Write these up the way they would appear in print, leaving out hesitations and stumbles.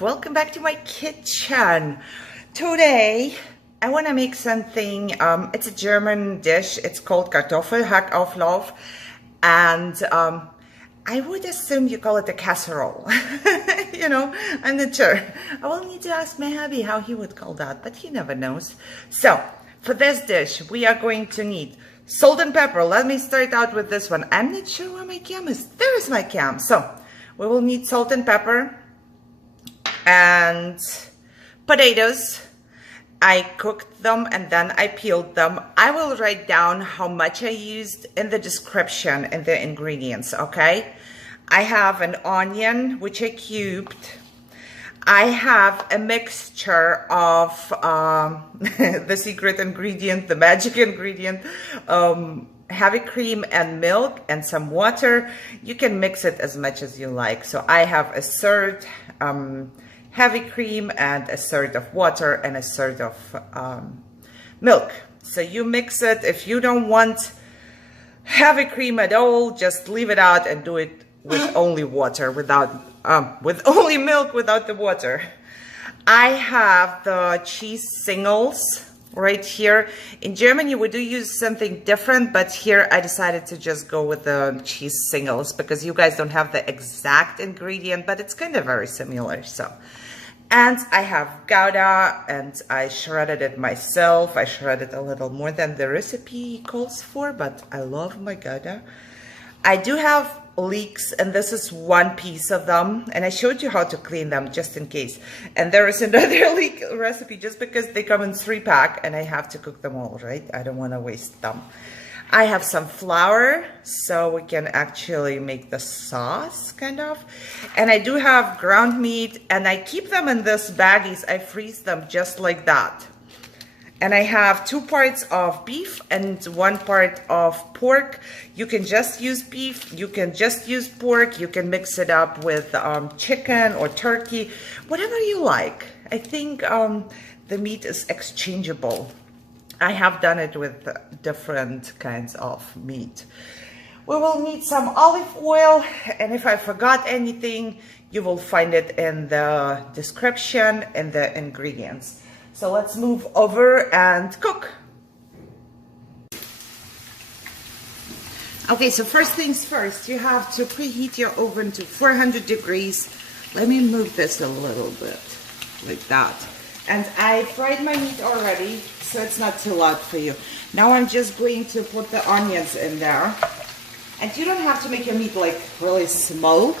welcome back to my kitchen. Today I want to make something, it's a German dish, it's called Kartoffelhackauflauf, and I would assume you call it a casserole. You know, I'm not sure. I will need to ask my hubby how he would call that, but he never knows. So for this dish we are going to need salt and pepper. Let me start out with this one. I'm not sure where my cam is. There is my cam. So we will need salt and pepper and potatoes. I cooked them and then I peeled them. I will write down how much I used in the description and the ingredients, okay? I have an onion, which I cubed. I have a mixture of the secret ingredient, the magic ingredient, heavy cream and milk and some water. You can mix it as much as you like. So I have a third heavy cream and a third of water and a third of milk. So you mix it. If you don't want heavy cream at all, just leave it out and do it with only water, with only milk without the water. I have the cheese singles right here. In Germany we do use something different, but here I decided to just go with the cheese singles because you guys don't have the exact ingredient, but it's kind of very similar. So, and I have Gouda and I shredded it myself. I shredded a little more than the recipe calls for, but I love my Gouda. I do have leeks, and this is one piece of them, and I showed you how to clean them just in case. And there is another leek recipe just because they come in 3-pack and I have to cook them all, right? I don't want to waste them. I have some flour so we can actually make the sauce, kind of. And I do have ground meat, and I keep them in this baggies. I freeze them just like that. And I have 2 parts of beef and 1 part of pork. You can just use beef, you can just use pork, you can mix it up with chicken or turkey, whatever you like. I think the meat is exchangeable. I have done it with different kinds of meat. We will need some olive oil, and if I forgot anything, you will find it in the description and the ingredients. So let's move over and cook. Okay, so first things first, you have to preheat your oven to 400 degrees. Let me move this a little bit, like that. And I fried my meat already, so it's not too loud for you. Now I'm just going to put the onions in there. And you don't have to make your meat like really small,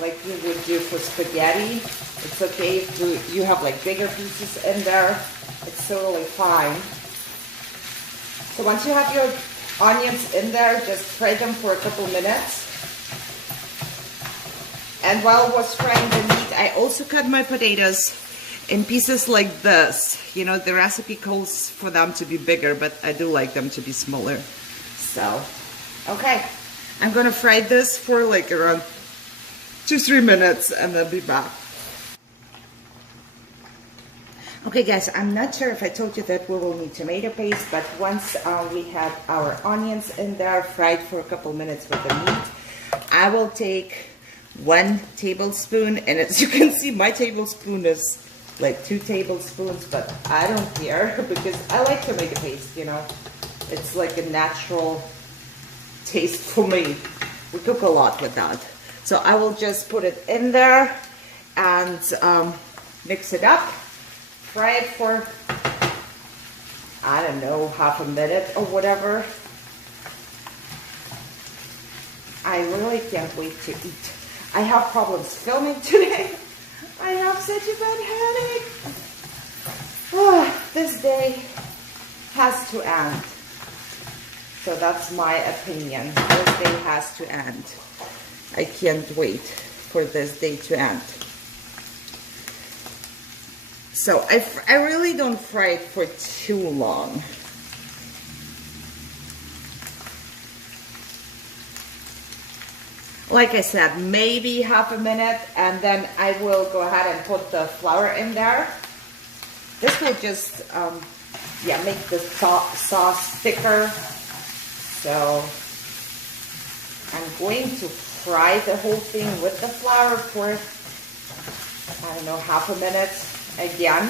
like you would do for spaghetti. It's okay if you have like bigger pieces in there. It's totally fine. So once you have your onions in there, just fry them for a couple minutes. And while I was frying the meat, I also cut my potatoes in pieces like this. You know, the recipe calls for them to be bigger, but I do like them to be smaller. So, okay. I'm gonna fry this for like around 2-3 minutes and I'll be back. Okay guys, I'm not sure if I told you that we will need tomato paste, but once we have our onions in there fried for a couple minutes with the meat, I will take 1 tablespoon, and as you can see my tablespoon is like 2 tablespoons, but I don't care because I like tomato paste, you know. It's like a natural taste for me. We cook a lot with that. So I will just put it in there and mix it up. Fry it for, I don't know, half a minute or whatever. I really can't wait to eat. I have problems filming today. I have such a bad headache. Oh, this day has to end. So that's my opinion. This day has to end. I can't wait for this day to end. So I really don't fry it for too long. Like I said, maybe half a minute, and then I will go ahead and put the flour in there. This will just, yeah, make the sauce thicker. So I'm going to fry the whole thing with the flour for I don't know, half a minute again.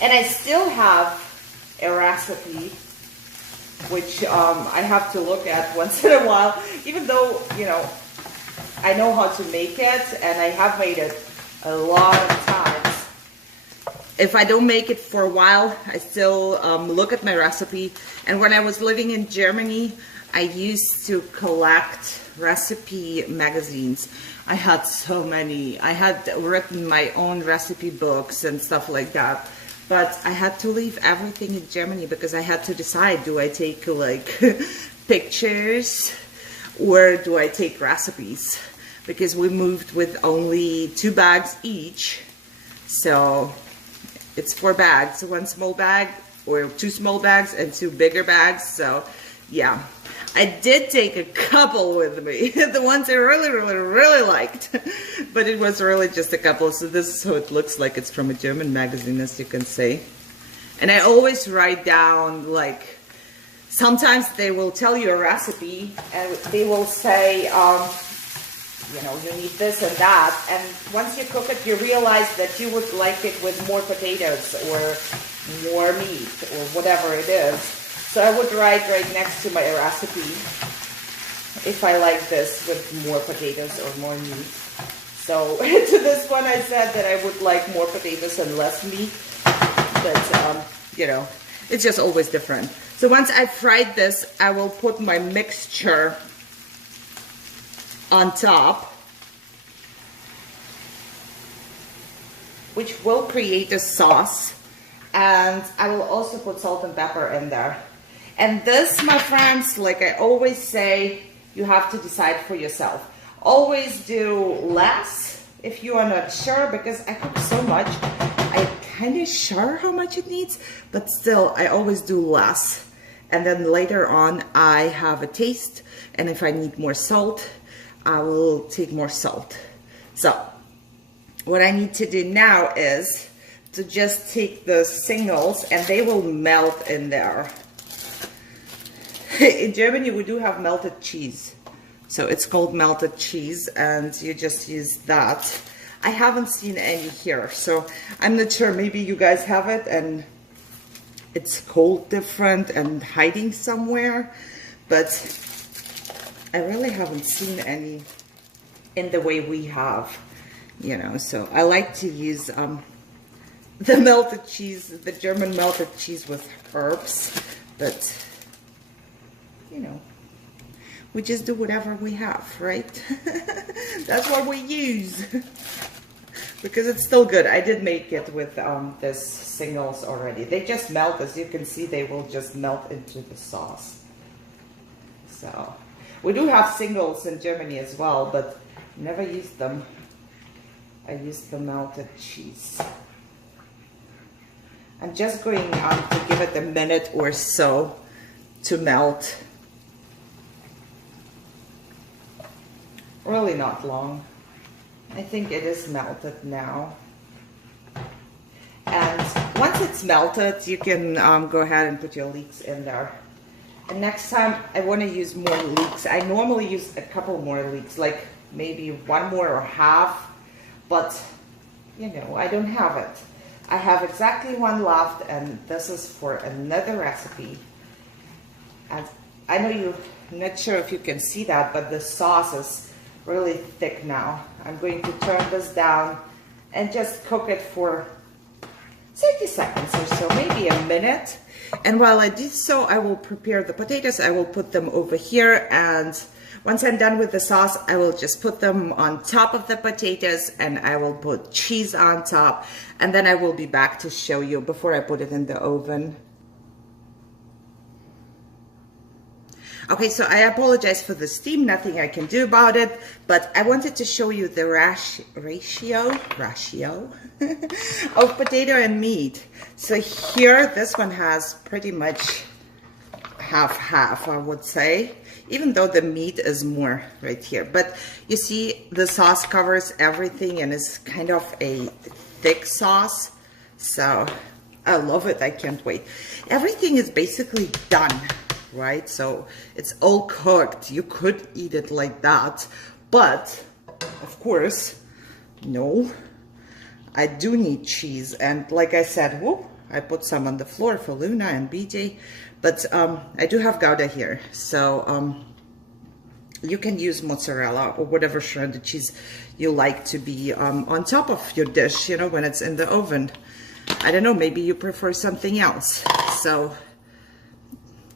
And I still have a recipe, which I have to look at once in a while, even though, you know, I know how to make it, and I have made it a lot of times. If I don't make it for a while, I still look at my recipe. And when I was living in Germany, I used to collect recipe magazines. I had so many. I had written my own recipe books and stuff like that. But I had to leave everything in Germany because I had to decide, do I take like pictures or do I take recipes? Because we moved with only 2 bags each. So it's 4 bags, 1 small bag or 2 small bags and 2 bigger bags. So yeah, I did take a couple with me, the ones I really liked, but it was really just a couple. So this is how it looks like. It's from a German magazine, as you can see. And I always write down, like, sometimes they will tell you a recipe and they will say, you know, you need this and that. And once you cook it, you realize that you would like it with more potatoes or more meat or whatever it is. So I would write right next to my recipe if I like this with more potatoes or more meat. So to this one I said that I would like more potatoes and less meat. But, you know, it's just always different. So once I've fried this, I will put my mixture on top, which will create a sauce. And I will also put salt and pepper in there. And this, my friends, like I always say, you have to decide for yourself. Always do less if you are not sure, because I cook so much, I'm kind of sure how much it needs, but still, I always do less. And then later on, I have a taste, and if I need more salt, I will take more salt. So, what I need to do now is to just take the singles, and they will melt in there. In Germany, we do have melted cheese. So it's called melted cheese, and you just use that. I haven't seen any here, so I'm not sure. Maybe you guys have it, and it's called different and hiding somewhere. But I really haven't seen any in the way we have, you know. So I like to use the melted cheese, the German melted cheese with herbs, but you know, we just do whatever we have, right? That's what we use. Because it's still good. I did make it with this singles already. They just melt, as you can see, they will just melt into the sauce. So, we do have singles in Germany as well, but never used them. I used the melted cheese. I'm just going to give it a minute or so to melt. Really not long. I think it is melted now. And once it's melted, you can go ahead and put your leeks in there. And next time I want to use more leeks. I normally use a couple more leeks, like maybe 1 more or half, but you know, I don't have it. I have exactly 1 left, and this is for another recipe. And I know you're not sure if you can see that, but the sauce is really thick now. I'm going to turn this down and just cook it for 30 seconds or so, maybe a minute. And while I do so, I will prepare the potatoes. I will put them over here, and once I'm done with the sauce, I will just put them on top of the potatoes, and I will put cheese on top, and then I will be back to show you before I put it in the oven. Okay, so I apologize for the steam, nothing I can do about it, but I wanted to show you the ratio of potato and meat. So here, this one has pretty much half, I would say, even though the meat is more right here. But you see, the sauce covers everything and is kind of a thick sauce. So I love it, I can't wait. Everything is basically done, right? So it's all cooked. You could eat it like that, But, of course, no, I do need cheese. And like I said, whoop, I put some on the floor for Luna and BJ. But I do have Gouda here. So you can use mozzarella or whatever shredded cheese you like to be on top of your dish, you know, when it's in the oven. I don't know, maybe you prefer something else. So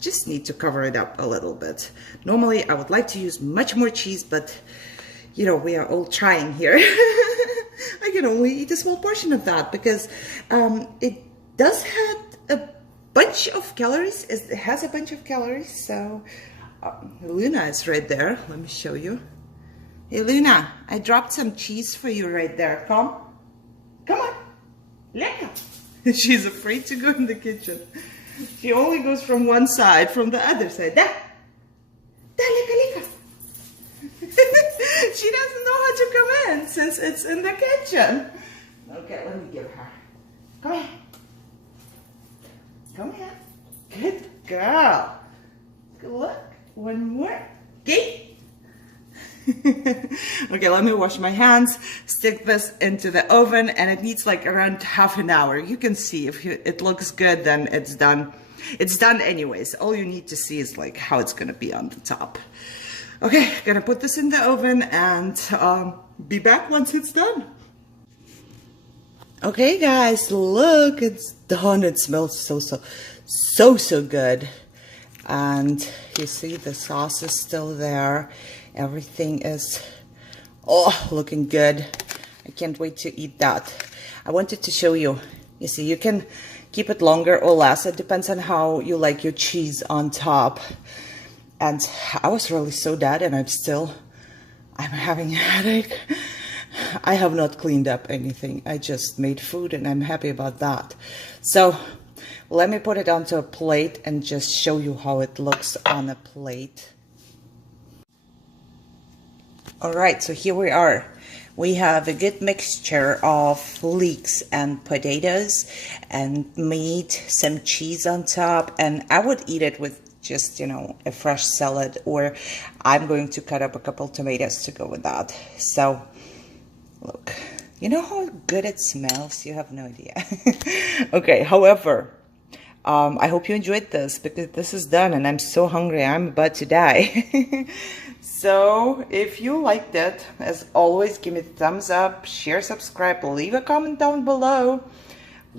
just need to cover it up a little bit. Normally I would like to use much more cheese, but you know, we are all trying here. I can only eat a small portion of that because it does have a bunch of calories. It has a bunch of calories. So Luna is right there. Let me show you. Hey Luna, I dropped some cheese for you right there. Come on, lekker. She's afraid to go in the kitchen. She only goes from one side, from the other side. Da, lekker. She doesn't know how to come in since it's in the kitchen. Okay, let me give her. Come here. Come here. Good girl. Good luck. One more. Okay. Okay, let me wash my hands, stick this into the oven, and it needs like around half an hour. You can see if it looks good, then it's done. It's done anyways. All you need to see is like how it's gonna be on the top. Okay, gonna put this in the oven and be back once it's done. Okay guys, look, it's done. It smells so good. And you see the sauce is still there. Everything is, oh, looking good. I can't wait to eat that. I wanted to show you. You see, you can keep it longer or less. It depends on how you like your cheese on top. And I was really so dead, and I'm having a headache. I have not cleaned up anything. I just made food, and I'm happy about that. So let me put it onto a plate and just show you how it looks on a plate. All right, so here we are. We have a good mixture of leeks and potatoes and meat, some cheese on top, and I would eat it with just, you know, a fresh salad, or I'm going to cut up a couple tomatoes to go with that. So look, you know how good it smells? You have no idea. Okay, however, I hope you enjoyed this, because this is done and I'm so hungry. I'm about to die. So if you liked it, as always, give me a thumbs up, share, subscribe, leave a comment down below.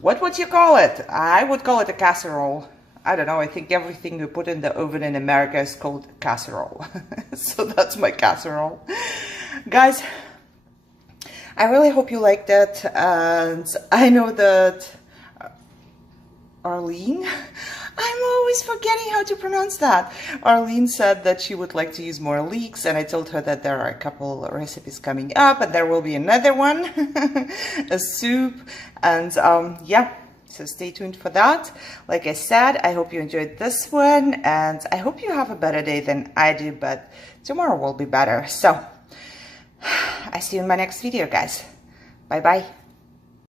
What would you call it? I would call it a casserole. I don't know, I think everything you put in the oven in America is called casserole. So that's my casserole. Guys, I really hope you liked it. And I know that Arlene, I'm always forgetting how to pronounce that. Arlene said that she would like to use more leeks, and I told her that there are a couple recipes coming up, and there will be another one, a soup, and yeah. So stay tuned for that. Like I said, I hope you enjoyed this one, and I hope you have a better day than I do, but tomorrow will be better. So I see you in my next video, guys. Bye-bye.